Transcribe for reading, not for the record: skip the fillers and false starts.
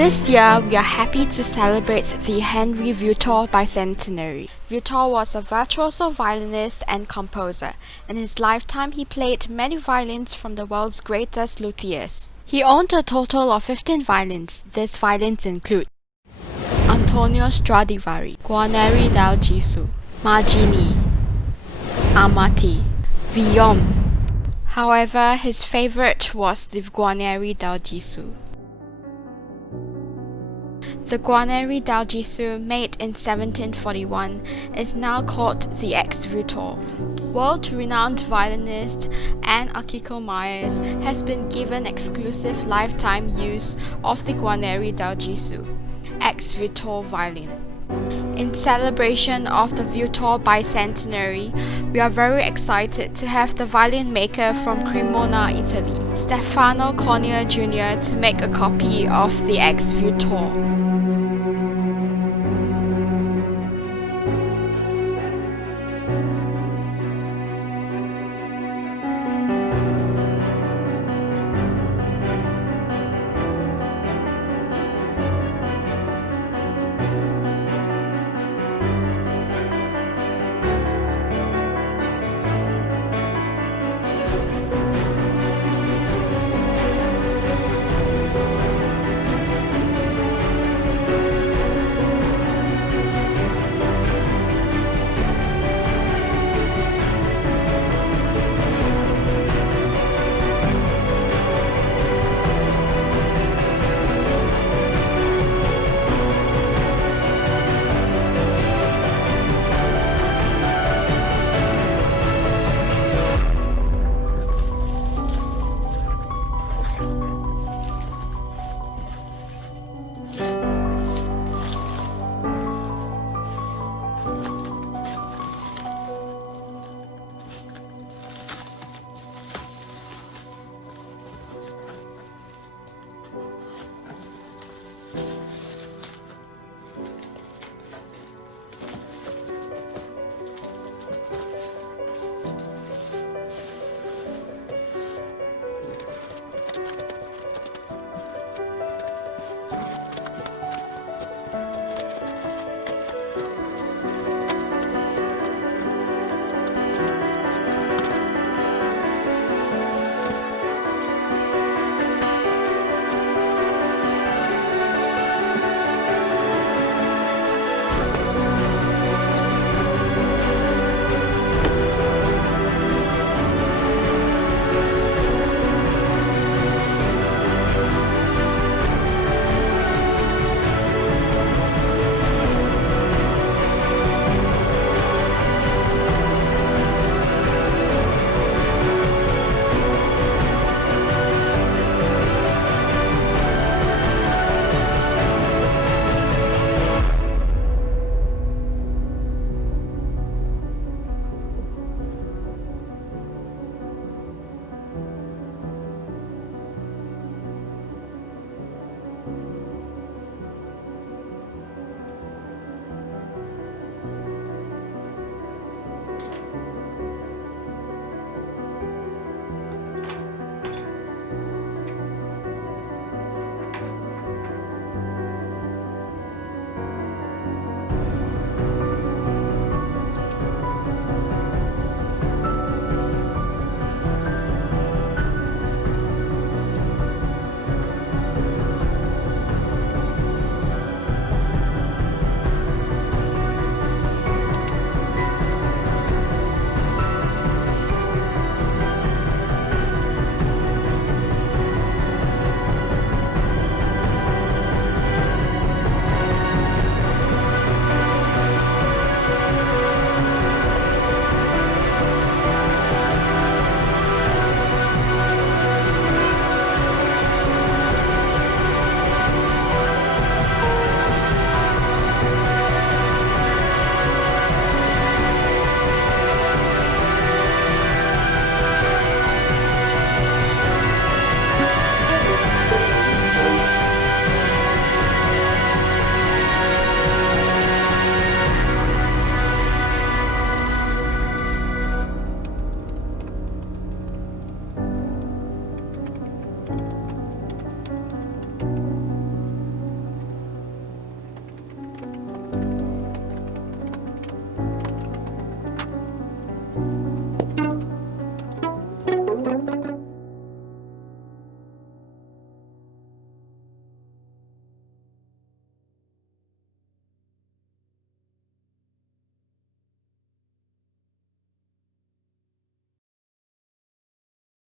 This year, we are happy to celebrate the Henry Viruxtemps bicentenary. Viruxtemps was a virtuoso violinist and composer. In his lifetime, he played many violins from the world's greatest luthiers. He owned a total of 15 violins. These violins include Antonio Stradivari, Guarneri del Gesù, Margini, Amati, Violin. However, his favorite was the Guarneri del Gesù. The Guarneri del Gesù, made in 1741, is now called the ex-Vieuxtemps. World-renowned violinist Anne Akiko Myers has been given exclusive lifetime use of the Guarneri del Gesù, ex-Vieuxtemps violin. In celebration of the Viruxtemps bicentenary, we are very excited to have the violin maker from Cremona, Italy, Stefano Conia Jr., to make a copy of the ex-Vieuxtemps.